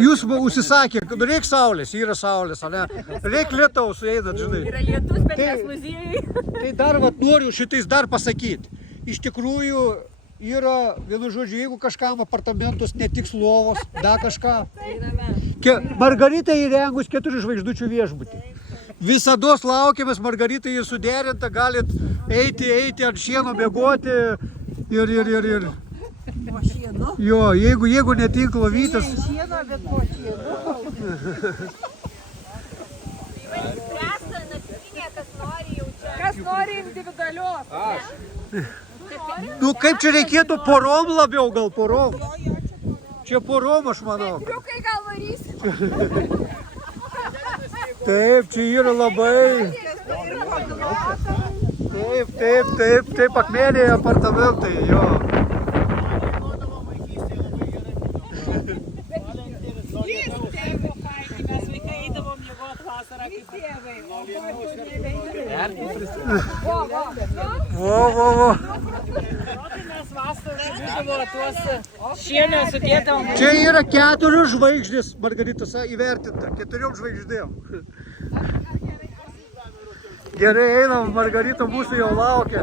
Jūs užsisakė, kad reikia saulės, yra saulės, ne? Reikia lietaus, einat, žinai. Yra lietus, bet mes muziejai. Tai dar noriu šitais dar pasakyti. Iš tikrųjų yra, vienu žodžiu, jeigu kažkam apartamentus netiks lovos, dar kažką. Margarita įrengus 4 žvaigždučių viešbutį. Visados laukiamės, Margarita ir suderinta, galit eiti ant šieno bėgoti ir. Po šienu. Jo, jeigu netinka lovytis. Ne šieno, bet po šienu. Spręsta naktinė, kas nori jau čia. Kas nori individualios? Nu, kaip čia reikėtų porom labiau, gal porom? Čia porom, aš manau. Triukai gal varysi? Taip, čia yra labai. Taip, akmenėje apartamentai, jo. Mes vaikai eidavom miegoti vasarą kaip tėvai. Vo. Mes vasarą žydavo tuos šienio sudėdavom. Čia yra 4 žvaigždės, Margarita įvertinta, 4 žvaigždėm. Gerai, einam, Margarita mūsų jau laukia.